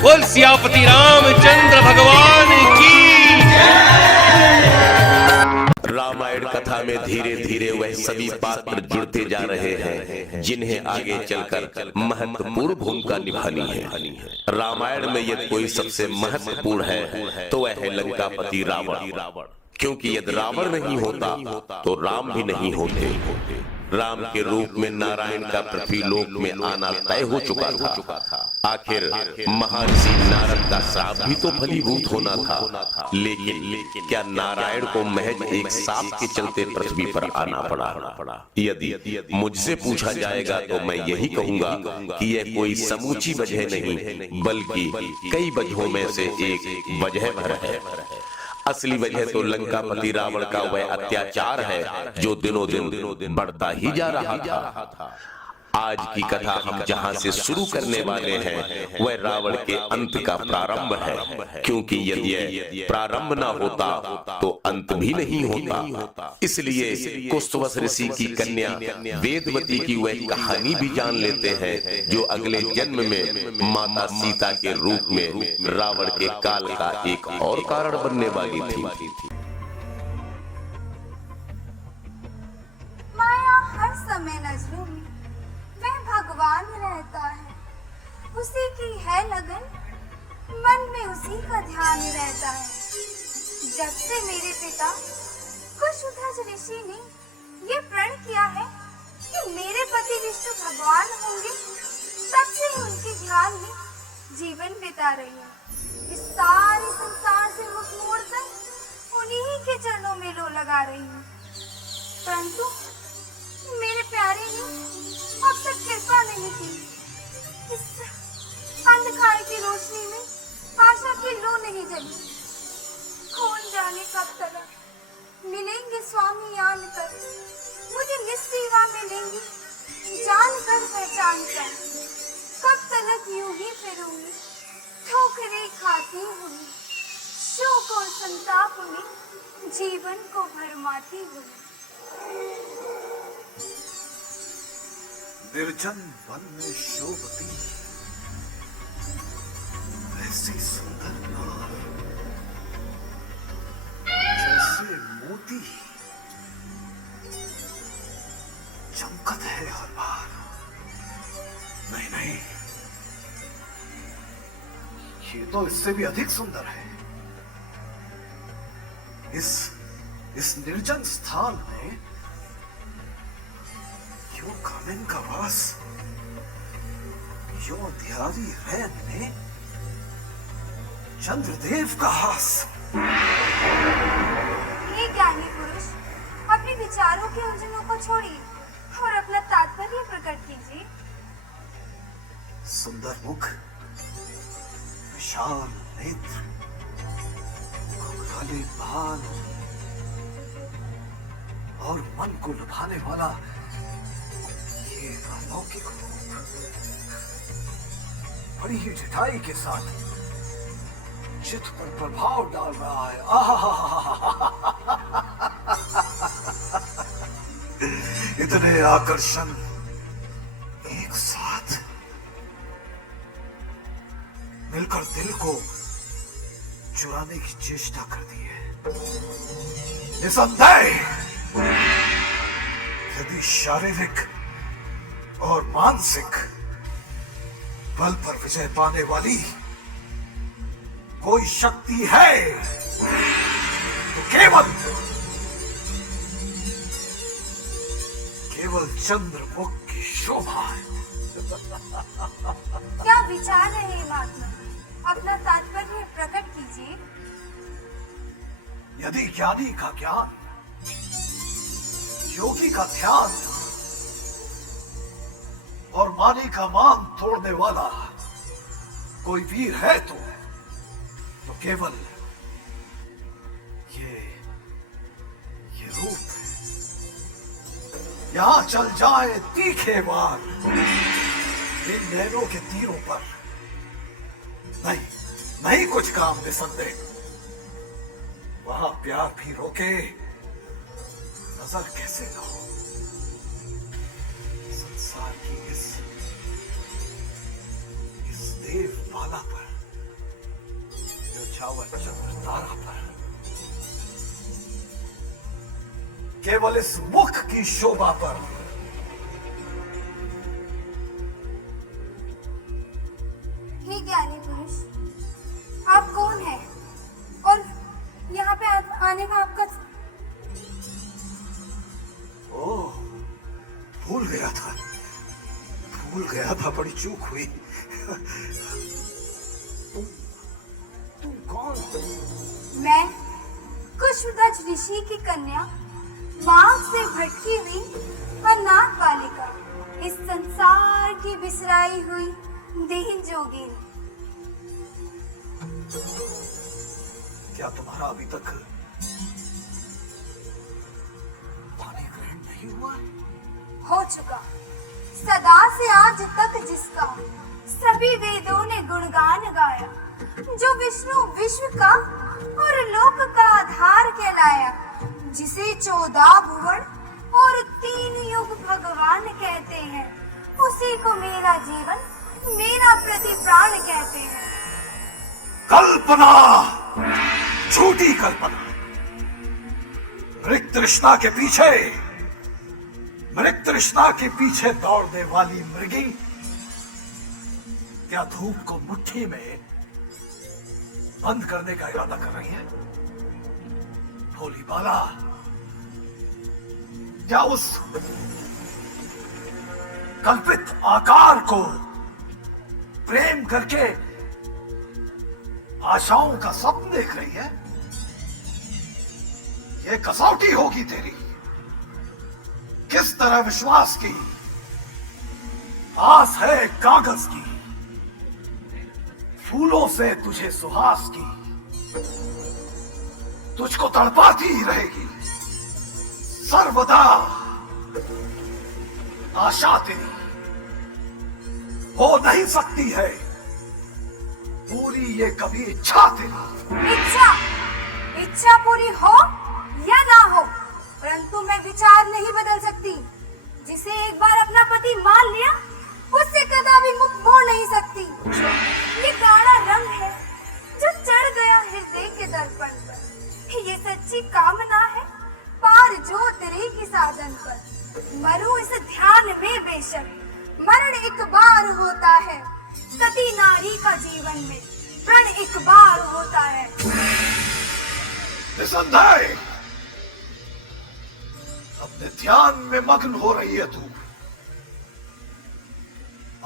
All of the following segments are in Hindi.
बोल सियापति रामचंद्र भगवान की। रामायण कथा में धीरे धीरे वह सभी पात्र जुड़ते जा रहे हैं जिन्हें आगे चलकर महत्वपूर्ण भूमिका निभानी है। रामायण में यदि कोई सबसे महत्वपूर्ण है तो वह है लंकापति रावण, क्योंकि यदि रावण नहीं होता तो राम भी नहीं होते। राम के रूप में नारायण का पृथ्वीलोक में आना तय हो चुका था। आखिर महर्षि नारद का श्राप भी तो फलीभूत होना था, लेकिन क्या नारायण को महज एक श्राप के चलते पृथ्वी पर आना पड़ा? यदि मुझसे पूछा जाएगा तो मैं यही कहूंगा कि यह कोई समूची वजह नहीं बल्कि कई वजहों में से एक वजह भर है। असली वजह तो लंकापति रावण का वह अत्याचार है जो दिनों दिन बढ़ता ही जा रहा था। आज की कथा हम जहां से शुरू करने वाले हैं वह रावण के अंत का प्रारंभ है, क्योंकि यदि यह प्रारंभ ना होता तो अंत भी नहीं होता। इसलिए कुशवस ऋषि की कन्या वेदवती की वह कहानी भी जान लेते हैं जो अगले जन्म में माता सीता के रूप में रावण के काल का एक और कारण बनने वाली थी। माया हर समय नजरों में वह भगवान रहता है, उसी की है लगन, मन में उसी का ध्यान रहता है। जब से मेरे पिता कुशध्वज ऋषि ने ये प्रण किया है कि मेरे पति विष्णु भगवान होंगे, तब से ही उनके ध्यान में जीवन बिता रही हूँ। इस सारे संसार से मुख मोड़कर उन्हीं के चरणों में लो लगा रही हूँ। परंतु मेरे प्यारे ने अब तक कृपा नहीं की। इस अंधकार की रोशनी में आशा की लो नहीं जली। कौन जाने कब तक मिलेंगे स्वामी आन कर, मुझे निस्सेवा मिलेंगी जान कर पहचान कर। कब तक यूं ही फिरूंगी ठोकरें खाती हुई, शोक और संताप में जीवन को भरमाती हुई। निर्जन वन में शोभती ऐसी सुंदर नार, जैसे मोती चमकत है हर बार। नहीं, ये तो इससे भी अधिक सुंदर है। इस निर्जन स्थान में यो कामिन का वास, यो ध्यारी रैन में चंद्रदेव का हास। ये ज्ञानी पुरुष अपने विचारों के उलझनों को छोड़िए और अपना तात्पर्य प्रकट कीजिए। सुंदर मुख, विशाल नेत्र, घुंघराले बाल और मन को लुभाने वाला ये अलौकिक रूप बड़ी ही ढिठाई के साथ चित्त पर प्रभाव डाल रहा है। इतने आकर्षण एक साथ मिलकर दिल को चुराने की चेष्टा करती है। निसंदेह यदि शारीरिक और मानसिक बल पर विजय पाने वाली कोई शक्ति है तो केवल चंद्रमुख की शोभा है। क्या विचार है हे महात्मा, अपना तात्पर्य प्रकट कीजिए। यदि ज्ञानी का ज्ञान, योगी का ध्यान और मानी का मान तोड़ने वाला कोई वीर है तो केवल ये रूप है। यहां चल जाए तीखे वार इन नैनों के तीरों पर, नहीं कुछ काम निसंदेह। वहां प्यार भी रोके, नजर कैसे न हो। संसार की इस देव माला पर निछावर चंद्र तारा पर केवल इस मुख की शोभा पर हे ज्ञानी पुरुष, आप कौन हैं? और यहाँ पे आने का आपका ओह, भूल गया था, बड़ी चूक हुई। तुम कौन हो? मैं कुशध्वज ऋषि की कन्या, मार्ग से भटकी हुई अनाथ बालिका, इस संसार की बिसराई हुई दीन जोगिन। क्या तुम्हारा अभी तक पानी ग्रहण नहीं हुआ? हो चुका, सदा से आज तक जिसका सभी वेदों ने गुणगान गाया, जो विष्णु विश्व का और लोक का आधार कहलाया, जिसे 14 भुवन और 3 युग भगवान कहते हैं, उसी को मेरा जीवन, मेरा प्रति प्राण कहते हैं। कल्पना, झूठी कल्पना। मृग तृष्णा के पीछे दौड़ने वाली मृगी क्या धूप को मुट्ठी में बंद करने का इरादा कर रही है? भोली बाला, क्या उस कल्पित आकार को प्रेम करके आशाओं का स्वप्न देख रही है? यह कसौटी होगी तेरी, किस तरह विश्वास की आस है कागज की, फूलों से तुझे सुहास की, तुझको तड़पाती ही रहेगी सर्वदा आशा तेरी हो नहीं सकती है पूरी ये कभी इच्छा तेरी। इच्छा पूरी हो या ना हो, परंतु मैं विचार नहीं बदल सकती। जिसे एक बार अपना पति मान लिया, उससे कदापि मुख मोड़ नहीं सकती। ये गाढ़ा रंग है जो चढ़ गया हृदय के दर्पण पर। ये सच्ची कामना है पार जो तेरे की साधन पर। मरूं इस ध्यान में बेशक, मरण एक बार होता है। सती नारी का जीवन में प्रण एक बार होता है। निसंदेह अपने ध्यान में मग्न हो रही है तू।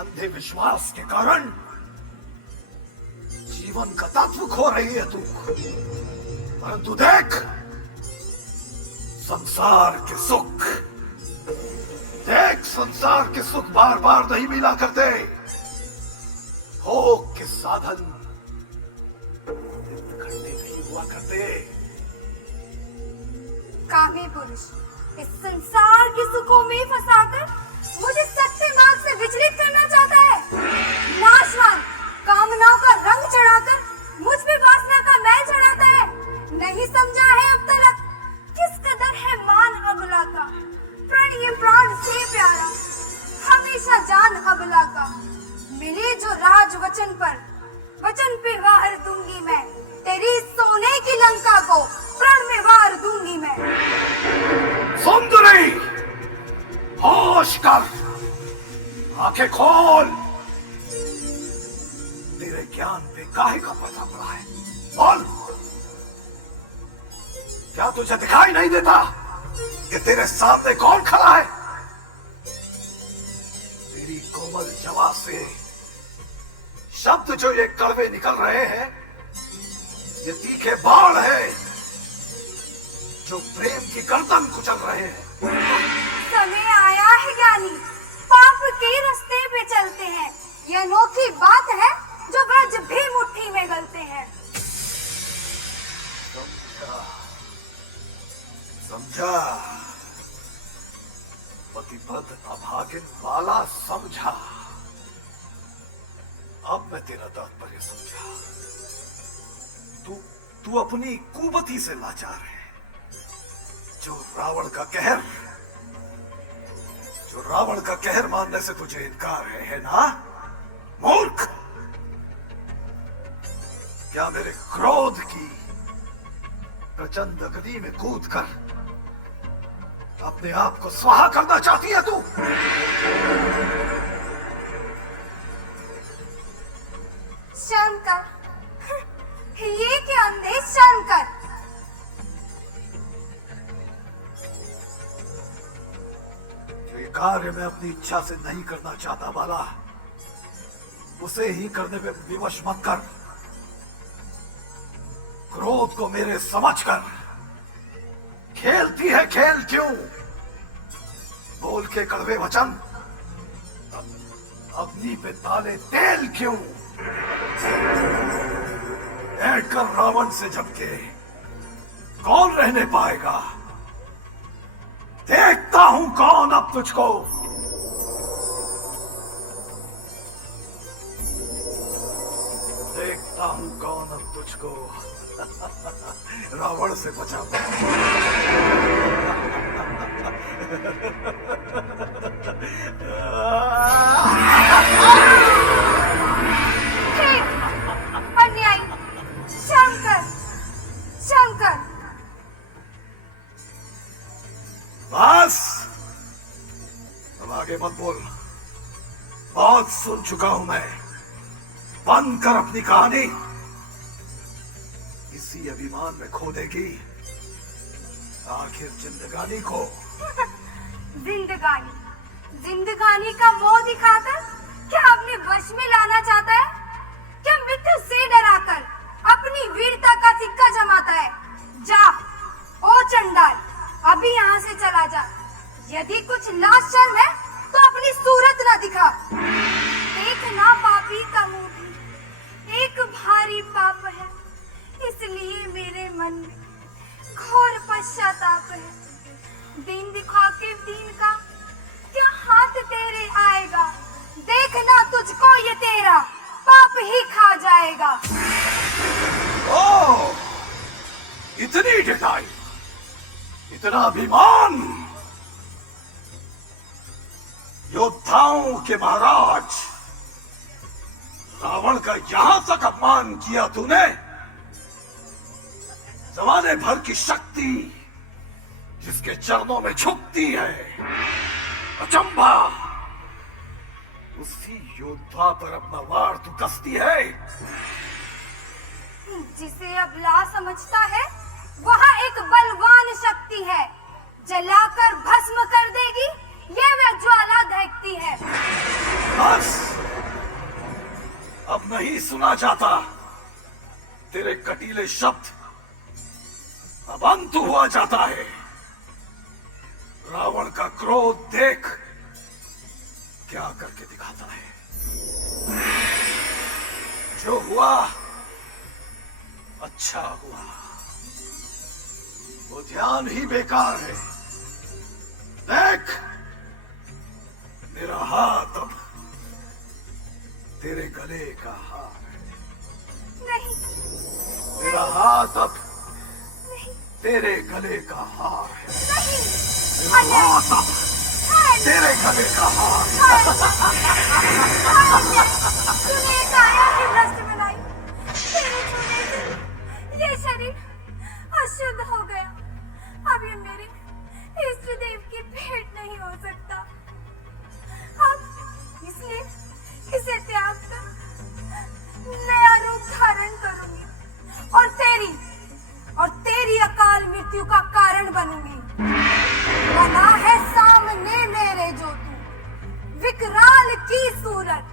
अंधे विश्वास के कारण जीवन का तत्व खो रही है तू। परंतु देख, संसार के सुख, देख संसार के सुख बार बार नहीं मिला करते। भोग के साधन खंडे नहीं हुआ करते। कामी पुरुष इस संसार के सुखों में फंसाकर मुझे सत्य मार्ग से विचलित करना चाहता है। नाशवान कामनाओं का रंग चढ़ाकर मुझ पे वासना का मैल चढ़ाता है। नहीं समझा है अब तक किस कदर है मान अबला का। प्रण ये प्राण से प्यारा, हमेशा जान अबला का। मिले जो राज वचन पर, वचन पे वार दूंगी मैं। तेरी सोने की लंका को प्रण में वार दूंगी मैं। सुंदरी, होश कर, आंखें खोल। तेरे ज्ञान पे काहे का पर्दा पड़ा है? बोल, क्या तुझे दिखाई नहीं देता कि तेरे सामने कौन खड़ा है? तेरी कोमल जवा से शब्द जो ये कड़वे निकल रहे हैं, ये तीखे बाण है जो प्रेम की गर्दन कुचल रहे हैं। समय आया है ज्ञानी, पाप के रास्ते पे चलते हैं। यह अनोखी बात है जो व्रज भी मुट्ठी में गलते हैं। समझा, पतिपद अभागिन वाला समझा। अब मैं तेरा तात्पर्य समझा। तू अपनी कुबती से लाचार है। जो रावण का कहर मानने से तुझे इनकार है ना मूर्ख? क्या मेरे क्रोध की प्रचंड गति में कूद कर अपने आप को स्वाहा करना चाहती है तू? शर्म कर। ये क्या अंधे, शर्म कर। ये कार्य मैं अपनी इच्छा से नहीं करना चाहता बाला, उसे ही करने में विवश मत कर। क्रोध को मेरे समझकर खेलती है खेल क्यों? बोल के कड़वे वचन अपनी पे ताले तेल क्यों? बैठकर रावण से जबके कौन रहने पाएगा? देखता हूं कौन अब तुझको। देखता हूं कौन अब तुझको रावण से बचा। अन्यायी, शर्म कर, शर्म कर। बस अब आगे मत बोल, बहुत सुन चुका हूं मैं। बंद कर अपनी कहानी। इसी अभिमान में खो देगी आखिर जिंदगानी को। जिंदगानी, जिंदगानी का मोह दिखाकर क्या अपने वश में लाना चाहता है? क्या मृत्यु से डराकर अपनी वीरता का सिक्का जमाता है? जा ओ चंडाल, अभी यहाँ से चला जा। यदि कुछ लाज शर्म है तो अपनी सूरत ना दिखा। देखना पापी का मुंह भी एक भारी पाप है, इसलिए मेरे मन में घोर पश्चाताप है। दिन दिखा के दीन का क्या हाथ तेरे आएगा? देखना तुझको ये तेरा पाप ही खा जाएगा। ओ, इतनी ढिठाई, इतना अभिमान! योद्धाओं के महाराज रावण का यहां तक अपमान किया तूने। जमाने भर की शक्ति जिसके चरणों में झुकती है, अचंभा! उसी योद्धा पर अपना वार तू कसती है। जिसे अब ला समझता है वहाँ एक बलवान शक्ति है, जलाकर भस्म कर देगी ये वह ज्वाला दहकती है। बस अब नहीं सुना जाता तेरे कटीले शब्द, अब अंत हुआ जाता है। रावण का क्रोध देख क्या करके दिखाता है। जो हुआ अच्छा हुआ, वो ध्यान ही बेकार है। देख मेरा हाथ अब तेरे गले का हार है। नहीं, मेरा हाथ अब नहीं, तेरे गले का हार है। नहीं, मेरा हाथ अब तेरे गले का हार है। तूने एक काया की भ्रष्ट बनाई। तेरे छूने से ये शरीर अशुद्ध हो गया। अब ये मेरे इष्ट देव की भेंट नहीं हो सकता। अब इसलिए इसे त्याग कर नया रूप धारण करूंगी और तेरी अकाल मृत्यु का कारण बनूंगी। बना है सामने मेरे जो तू, विकराल की सूरत,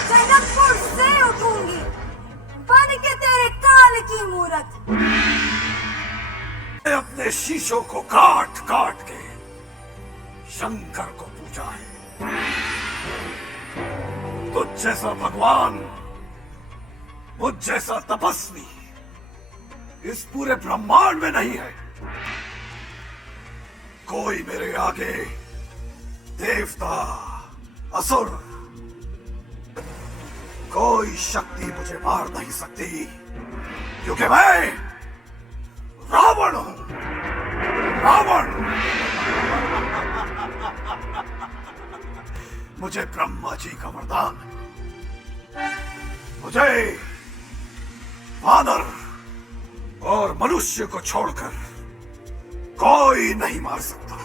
जनकपुर से उठूंगी बन के तेरे काल की मूरत। अपने शीशों को काट काट के शंकर को पूजा है। तुझ जैसा भगवान, मुझ जैसा तपस्वी इस पूरे ब्रह्मांड में नहीं है। कोई मेरे आगे देवता, असुर, कोई शक्ति मुझे मार नहीं सकती, क्योंकि मैं रावण हूं। रावण! मुझे ब्रह्मा जी का वरदान, मुझे वानर और मनुष्य को छोड़कर कोई नहीं मार सकता,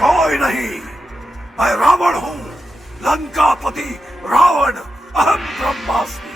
कोई नहीं। मैं रावण हूं, लंकापति रावण, अहम ब्रह्मास्मि।